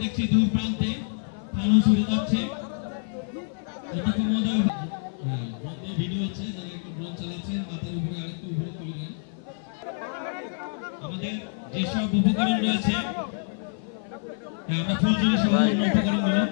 দেখছি দূর প্রান্তে ফানুস উড়ে যাচ্ছে। এটা খুব মজা হবে। ভিডিও হচ্ছে, যারা একটু ড্রোন চালাচ্ছেন মাথার উপরে আরেকটু উপরে তুলে নেন। আমাদের যেসব উপকরণ রয়েছে আমরা ফুলঝুরি সহ অন্য উপকরণগুলো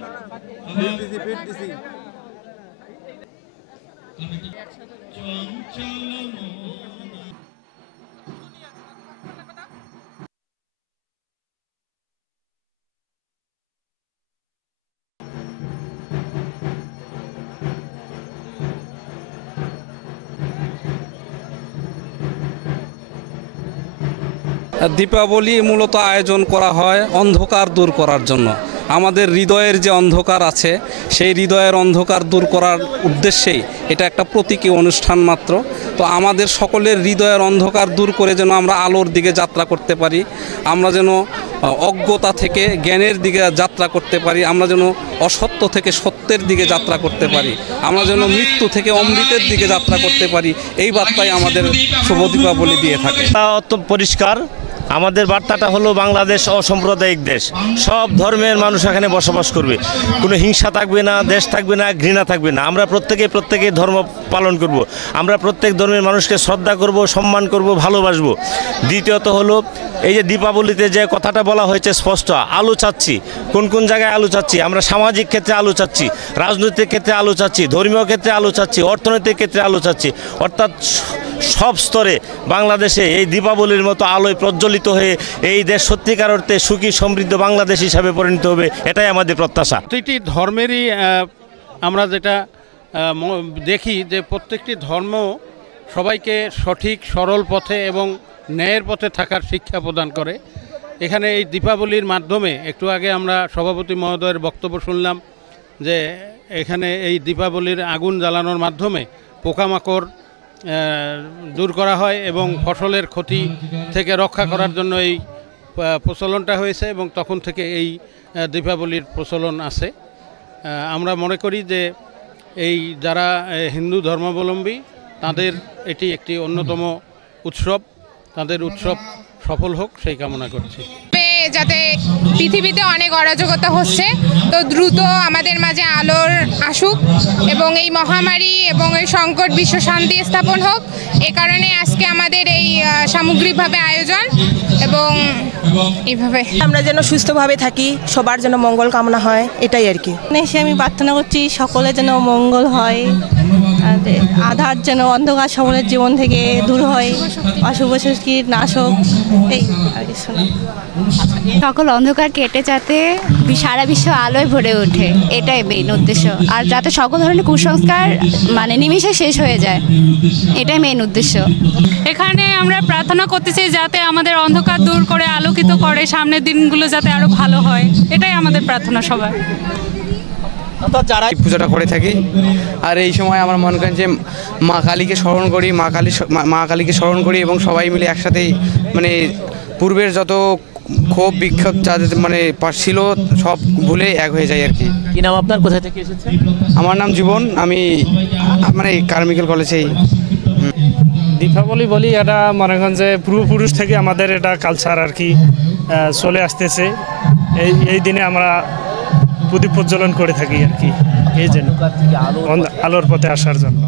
দীপাবলি মূলত আয়োজন করা হয় অন্ধকার দূর করার জন্য। আমাদের হৃদয়ের যে অন্ধকার আছে সেই হৃদয়ের অন্ধকার দূর করার উদ্দেশ্যেই এটা একটা প্রতীকী অনুষ্ঠান মাত্র। তো আমাদের সকলের হৃদয়ের অন্ধকার দূর করে যেন আমরা আলোর দিকে যাত্রা করতে পারি, আমরা যেন অজ্ঞতা থেকে জ্ঞানের দিকে যাত্রা করতে পারি, আমরা যেন অসত্য থেকে সত্যের দিকে যাত্রা করতে পারি, আমরা যেন মৃত্যু থেকে অমৃতের দিকে যাত্রা করতে পারি, এই বার্তাই আমাদের শুভ দীপাবলি দিয়ে থাকে। অত পরিষ্কার, আমাদের বার্তাটা হলো বাংলাদেশ অসাম্প্রদায়িক দেশ, সব ধর্মের মানুষ এখানে বসবাস করবে, কোনো হিংসা থাকবে না, দেশ থাকবে না, ঘৃণা থাকবে না। আমরা প্রত্যেকে ধর্ম পালন করব, আমরা প্রত্যেক ধর্মের মানুষকে শ্রদ্ধা করব, সম্মান করব, ভালোবাসবো। দ্বিতীয়ত হলো এই যে দীপাবলিতে যে কথাটা বলা হয়েছে স্পষ্ট, আলো চাচ্ছি। কোন কোন জায়গায় আলো চাচ্ছি? আমরা সামাজিক ক্ষেত্রে আলো চাচ্ছি, রাজনৈতিক ক্ষেত্রে আলো চাচ্ছি, ধর্মীয় ক্ষেত্রে আলো চাচ্ছি, অর্থনৈতিক ক্ষেত্রে আলো চাচ্ছি। অর্থাৎ সব স্তরে বাংলাদেশে এই দীপাবলির মতো আলোয় প্রজ্বলিত হয়ে এই দেশ সত্যিকার অর্থে সুখী সমৃদ্ধ বাংলাদেশ হিসাবে পরিণত হবে, এটাই আমাদের প্রত্যাশা। প্রতিটি ধর্মেরই আমরা যেটা দেখি যে প্রত্যেকটি ধর্ম সবাইকে সঠিক সরল পথে এবং ন্যায়ের পথে থাকার শিক্ষা প্রদান করে। এখানে এই দীপাবলির মাধ্যমে একটু আগে আমরা সভাপতি মহোদয়ের বক্তব্য শুনলাম যে এখানে এই দীপাবলির আগুন জ্বালানোর মাধ্যমে পোকামাকড় দূর করা হয় এবং ফসলের ক্ষতি থেকে রক্ষা করার জন্য এই প্রচলনটা হয়েছে এবং তখন থেকে এই দীপাবলির প্রচলন আছে। আমরা মনে করি যে এই যারা হিন্দু ধর্মাবলম্বী তাদের এটি একটি অন্যতম উৎসব, তাদের উৎসব সফল হোক সেই কামনা করছি। যাতে পৃথিবীতে অনেক অরাজকতা হচ্ছে, তো দ্রুত আমাদের মাঝে আলোর আসুক এবং এই মহামারী এবং এই সংকট বিশ্ব শান্তি স্থাপন হোক, এ কারণে আজকে আমাদের এই সামগ্রিকভাবে আয়োজন এবং এইভাবে আমরা যেন সুস্থভাবে থাকি, সবার যেন মঙ্গল কামনা হয়, এটাই আর কি। এসে আমি প্রার্থনা করছি সকলে যেন মঙ্গল হয়, আধার যেন অন্ধকার সকলের জীবন থেকে দূর হয়, অশুভ শক্তির নাশ হোক, এই আর কিছু না। সকল অন্ধকার কেটে যাতে সারা বিশ্ব আলোয় ভরে ওঠে, এটাই মেইন উদ্দেশ্য। আর যাতে সকল ধরনের কুসংস্কার মানে নিমিষে শেষ হয়ে যায়, এটাই মেইন উদ্দেশ্য। এখানে আমরা প্রার্থনা করতেছি যাতে আমাদের অন্ধকার দূর করে আলোকিত করে, সামনের দিনগুলো যাতে আরো ভালো হয়, এটাই আমাদের প্রার্থনা সবার। যারা পূজাটা করে থাকি, আর এই সময় আমরা মনে করেন যে মা কালীকে স্মরণ করি, মা কালীকে স্মরণ করি এবং সবাই মিলে একসাথেই মানে পূর্বের যত ক্ষোভ বিক্ষোভ যাদের মানে ছিল সব ভুলে এক হয়ে যায় আর কি। কি নাম আপনার, কোথা থেকে এসেছেন? আমার নাম জীবন, আমি মানে কার্মিকেল কলেজেই। দীপাবলি বলি এটা মনে করেন যে পূর্বপুরুষ থেকে আমাদের এটা কালচার আর কি চলে আসতেছে। এই দিনে আমরা প্রদীপ প্রজ্বলন করে থাকি আর কি, এই জন্য আলোর পথে আসার জন্য।